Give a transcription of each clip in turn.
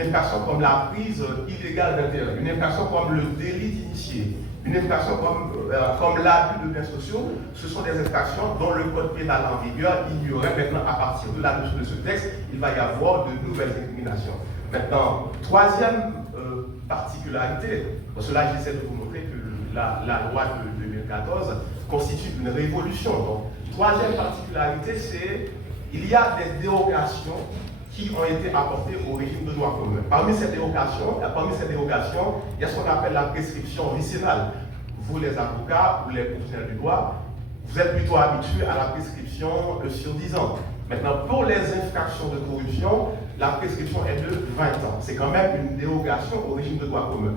une infraction comme la prise illégale d'intérêt, une infraction comme le délit d'initié, une infraction comme l'abus de biens sociaux, ce sont des infractions dont le code pénal en vigueur ignorait. Maintenant, à partir de l'adoption de ce texte, il va y avoir de nouvelles incriminations. Maintenant, troisième particularité, pour cela j'essaie de vous montrer que la loi de 2014 constitue une révolution. Donc, troisième particularité, c'est qu'il y a des dérogations qui ont été apportées au régime de droit commun. Parmi ces dérogations, il y a ce qu'on appelle la prescription vicénale. Vous, les avocats ou les professionnels du droit, vous êtes plutôt habitués à la prescription sur 10 ans. Maintenant, pour les infractions de corruption, la prescription est de 20 ans. C'est quand même une dérogation au régime de droit commun.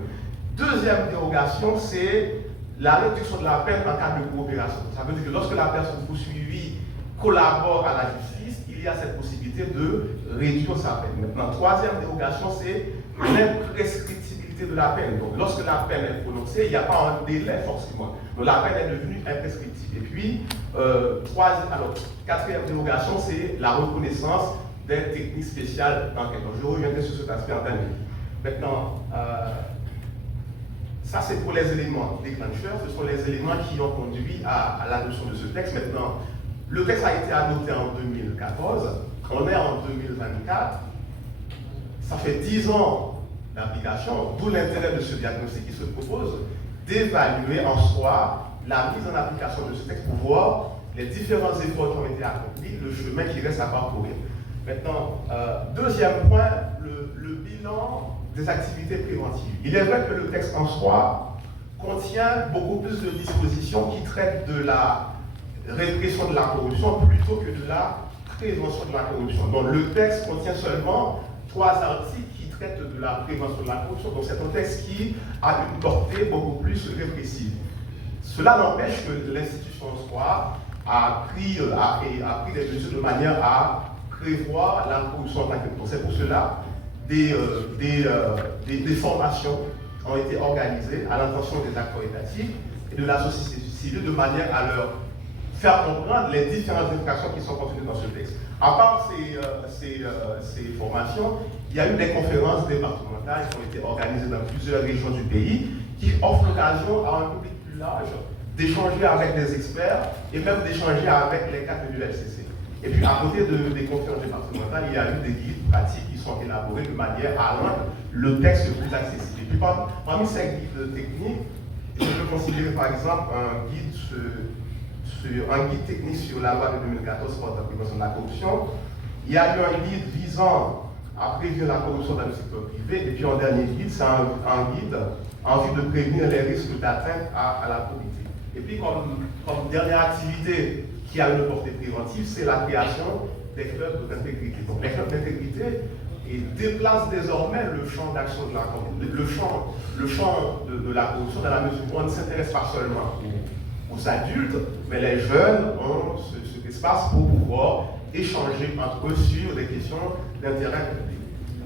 Deuxième dérogation, c'est la réduction de la peine en cas de coopération. Ça veut dire que lorsque la personne poursuivie collabore à la justice, il y a cette possibilité de réduire sa peine. Maintenant, troisième dérogation, c'est l'imprescriptibilité de la peine. Donc, lorsque la peine est prononcée, il n'y a pas un délai forcément. Donc, la peine est devenue imprescriptible. Et puis, quatrième dérogation, c'est la reconnaissance des techniques spéciales d'enquête. Donc, je reviendrai sur cet aspect en dernier. Maintenant, ça c'est pour les éléments déclencheurs, ce sont les éléments qui ont conduit à l'adoption de ce texte. Maintenant, le texte a été adopté en 2014, on est en 2024, ça fait 10 ans d'application, d'où l'intérêt de ce diagnostic qui se propose d'évaluer en soi la mise en application de ce texte pour voir les différents efforts qui ont été accomplis, le chemin qui reste à parcourir. Maintenant, deuxième point, le bilan des activités préventives. Il est vrai que le texte en soi contient beaucoup plus de dispositions qui traitent de la répression de la corruption plutôt que de la prévention de la corruption. Donc le texte contient seulement 3 articles qui traitent de la prévention de la corruption. Donc c'est un texte qui a une portée beaucoup plus répressive. Cela n'empêche que l'institution en soi a pris des mesures de manière à prévoir la corruption en tant que telle. C'est pour cela des formations ont été organisées à l'intention des acteurs étatiques et de la société civile de manière à leur faire comprendre les différentes infractions qui sont contenues dans ce texte. À part ces formations, il y a eu des conférences départementales qui ont été organisées dans plusieurs régions du pays qui offrent l'occasion à un public plus large d'échanger avec des experts et même d'échanger avec les cadres du FCC. Et puis à côté des conférences départementales, il y a eu des guides pratiques qui sont élaborés de manière à rendre le texte plus accessible. Et puis parmi ces guides techniques, je peux considérer par exemple un guide technique sur la loi de 2014 pour la prévention de la corruption. Il y a eu un guide visant à prévenir la corruption dans le secteur privé. Et puis un dernier guide, c'est un guide en vue de prévenir les risques d'atteinte à la probité. Et puis comme dernière activité qui a une portée préventive, c'est la création des clubs d'intégrité. Donc les clubs d'intégrité déplacent désormais le champ d'action de la de la corruption dans la mesure où on ne s'intéresse pas seulement aux adultes, mais les jeunes ont cet espace pour pouvoir échanger entre eux sur des questions d'intérêt public.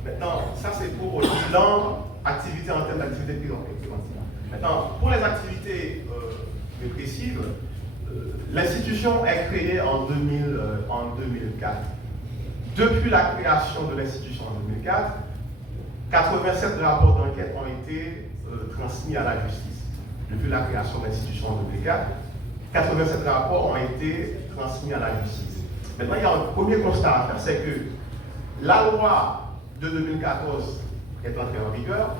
Maintenant, ça c'est pour le bilan activité en termes d'activité préventive. Maintenant, pour les activités répressives, l'institution est créée en 2004. Depuis la création de l'institution en 2004, 87 rapports d'enquête ont été transmis à la justice. Depuis la création de l'institution en 2004, 87 rapports ont été transmis à la justice. Maintenant, il y a un premier constat à faire, c'est que la loi de 2014 est entrée en vigueur.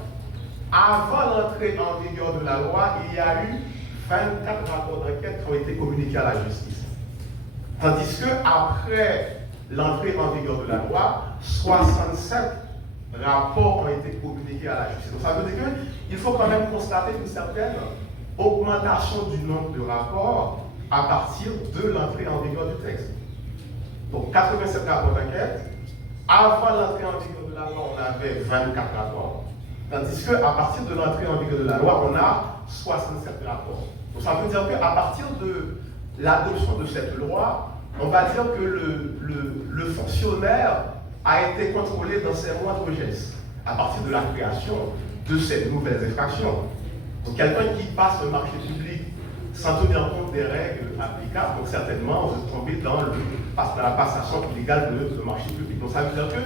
Avant l'entrée en vigueur de la loi, il y a eu 24 rapports d'enquête qui ont été communiqués à la justice. Tandis qu'après l'entrée en vigueur de la loi, 67 rapports ont été communiqués à la justice. Donc ça veut dire qu'il faut quand même constater une certaine augmentation du nombre de rapports à partir de l'entrée en vigueur du texte. Donc 87 rapports d'enquête. Avant l'entrée en vigueur de la loi, on avait 24 rapports. Tandis qu'à partir de l'entrée en vigueur de la loi, on a 67 rapports. Donc ça veut dire qu'à partir de l'adoption de cette loi, on va dire que le fonctionnaire a été contrôlé dans ses moindres gestes à partir de la création de cette nouvelle infraction. Donc quelqu'un qui passe le marché public sans tenir compte des règles applicables, donc certainement on va tomber dans la passation illégale de marché public. Donc ça veut dire que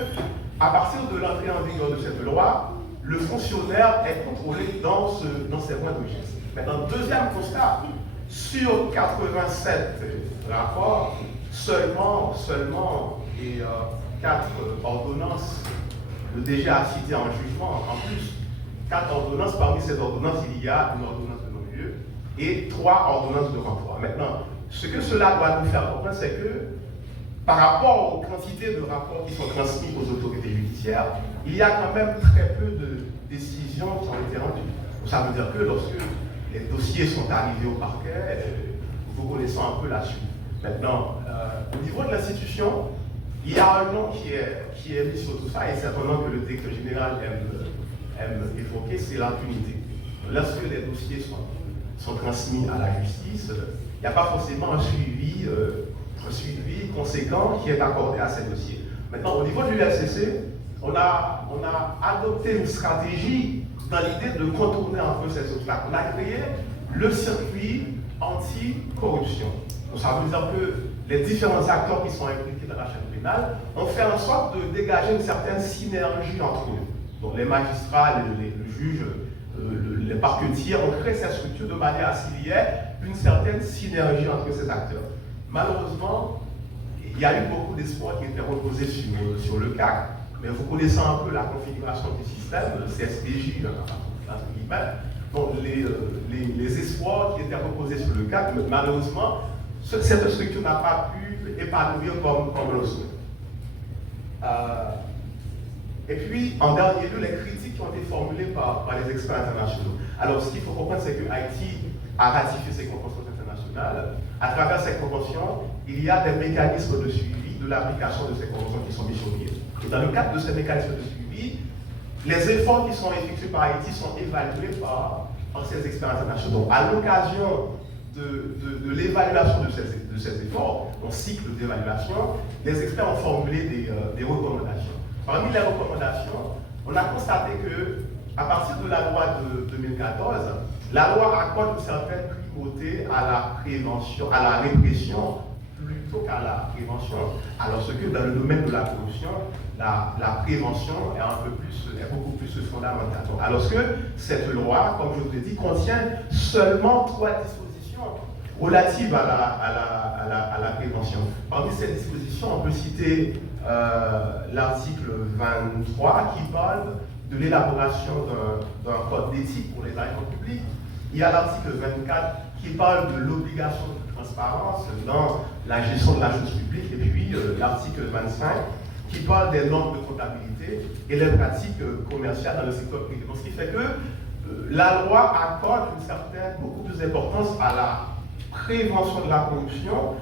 à partir de l'entrée en vigueur de cette loi, le fonctionnaire est contrôlé dans ses points de geste. Maintenant, deuxième constat, sur 87 rapports, seulement 4 ordonnances, le DG a cité en jugement, en plus, 4 ordonnances, parmi ces ordonnances, il y a une ordonnance de non-lieu et 3 ordonnances de renvoi. Maintenant, ce que cela doit nous faire comprendre, c'est que par rapport aux quantités de rapports qui sont transmis aux autorités judiciaires, il y a quand même très peu de décisions qui ont été rendues. Ça veut dire que lorsque les dossiers sont arrivés au parquet, vous connaissez un peu la suite. Maintenant, au niveau de l'institution, il y a un nom qui est mis sur tout ça, et c'est un nom que le directeur général aime évoquer, c'est l'impunité. Lorsque les dossiers sont transmis à la justice, il n'y a pas forcément un suivi conséquent qui est accordé à ces dossiers. Maintenant, au niveau du LCC, on a adopté une stratégie dans l'idée de contourner un peu ces obstacles. On a créé le circuit anti-corruption. Donc, ça veut dire que les différents acteurs qui sont impliqués dans la chaîne pénale ont fait en sorte de dégager une certaine synergie entre eux. Donc, les magistrats, les juges, les parquetiers ont créé cette structure de manière à ce qu'il y ait une certaine synergie entre ces acteurs. Malheureusement, il y a eu beaucoup d'espoirs qui étaient reposés sur le CAC, mais vous connaissez un peu la configuration du système, le CSPJ, entre guillemets, donc les espoirs qui étaient reposés sur le CAC, malheureusement, cette structure n'a pas pu épanouir comme le souhait. Et puis, en dernier lieu, les critiques qui ont été formulées par les experts internationaux. Alors, ce qu'il faut comprendre, c'est que Haïti a ratifié ces conventions internationales. À travers ces conventions, il y a des mécanismes de suivi de l'application de ces conventions qui sont mis sur pied. Et dans le cadre de ces mécanismes de suivi, les efforts qui sont effectués par Haïti sont évalués par ces experts internationaux. À l'occasion de l'évaluation de ces efforts, en cycle d'évaluation, les experts ont formulé des recommandations. Parmi les recommandations, on a constaté que, à partir de la loi de 2014, la loi accorde une certaine primauté à la prévention, à la répression, plutôt qu'à la prévention. Alors que dans le domaine de la corruption, la prévention est beaucoup plus fondamentale. Alors que cette loi, comme je vous l'ai dit, contient seulement 3 dispositions relatives à la prévention. Parmi ces dispositions, on peut citer l'article 23 qui parle de l'élaboration d'un code d'éthique pour les agents publics. Il y a l'article 24 qui parle de l'obligation de transparence dans la gestion de la chose publique, et puis l'article 25 qui parle des normes de comptabilité et les pratiques commerciales dans le secteur privé. Donc, ce qui fait que la loi accorde beaucoup plus d'importance à la prévention de la corruption,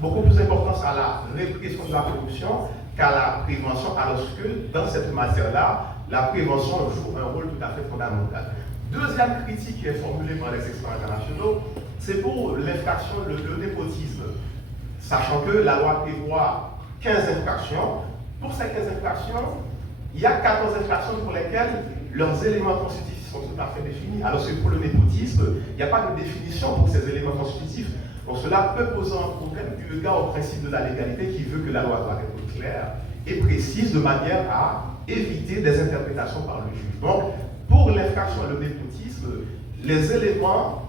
beaucoup plus d'importance à la répression de la corruption qu'à la prévention, alors que dans cette matière-là, la prévention joue un rôle tout à fait fondamental. Deuxième critique qui est formulée par les experts internationaux, c'est pour l'infraction, le népotisme. Sachant que la loi prévoit 15 infractions. Pour ces 15 infractions, il y a 14 infractions pour lesquelles leurs éléments constitutifs sont tout à fait définis. Alors que pour le népotisme, il n'y a pas de définition pour ces éléments constitutifs. Donc cela peut poser un problème eu égard au principe de la légalité qui veut que la loi doit être claire et précise de manière à éviter des interprétations par le juge. Donc, pour l'infraction et le népotisme, les éléments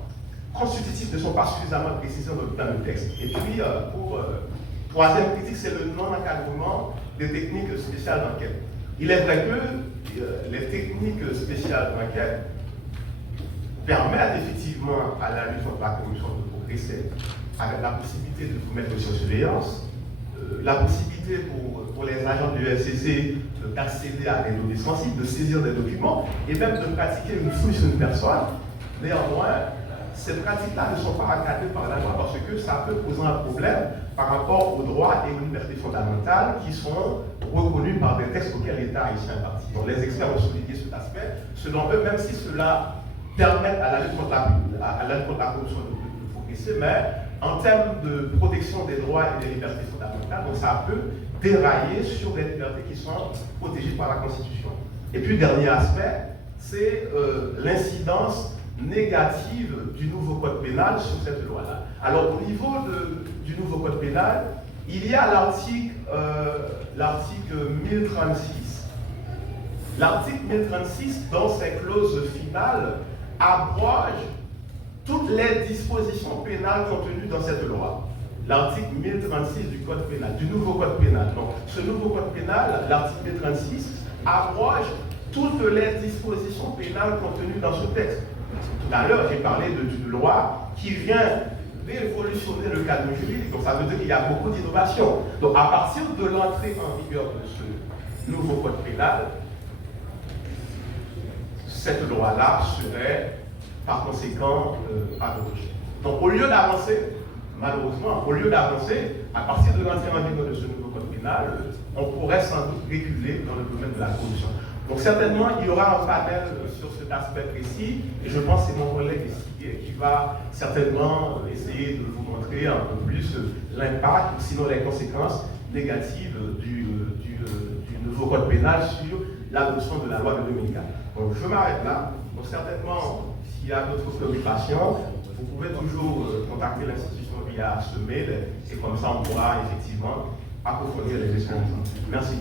constitutifs ne sont pas suffisamment précisés dans le texte. Et puis, troisième critique, c'est le non-encadrement des techniques spéciales d'enquête. Il est vrai que les techniques spéciales d'enquête permettent effectivement à la lutte contre la corruption de progresser, avec la possibilité de vous mettre sur surveillance, la possibilité pour les agents du LCC d'accéder à des données sensibles, de saisir des documents et même de pratiquer une fouille sur une personne. Néanmoins, ces pratiques-là ne sont pas encadrées par la loi parce que ça peut poser un problème par rapport aux droits et aux libertés fondamentales qui sont reconnus par des textes auxquels l'État haïtien est parti. Donc les experts ont souligné cet aspect. Selon eux, même si cela permet à la lutte contre la corruption de progresser, mais en termes de protection des droits et des libertés fondamentales, donc ça peut dérailler sur des libertés qui sont protégées par la Constitution. Et puis, dernier aspect, c'est l'incidence négative du nouveau code pénal sur cette loi-là. Alors, au niveau du nouveau code pénal, il y a l'article 1036. L'article 1036, dans ses clauses finales, abroge toutes les dispositions pénales contenues dans cette loi. L'article 1036 du Code pénal, du nouveau Code pénal. Donc, ce nouveau Code pénal, l'article 1036, abroge toutes les dispositions pénales contenues dans ce texte. Tout à l'heure, j'ai parlé d'une loi qui vient révolutionner le cadre juridique. Donc, ça veut dire qu'il y a beaucoup d'innovations. Donc, à partir de l'entrée en vigueur de ce nouveau Code pénal, cette loi-là serait, par conséquent, abrogée. Donc, au lieu d'avancer, malheureusement, au lieu d'avancer, à partir de l'entrée en vigueur de ce nouveau Code pénal, on pourrait sans doute reculer dans le domaine de la corruption. Donc certainement, il y aura un panel sur cet aspect précis, et je pense que c'est mon collègue ici qui va certainement essayer de vous montrer un peu plus l'impact, sinon les conséquences négatives du nouveau Code pénal sur l'adoption de la loi de 2004. Donc je m'arrête là. Donc certainement, s'il y a d'autres préoccupations, vous pouvez toujours contacter l'institution via ce mail, et comme ça on pourra effectivement approfondir les échanges. Merci.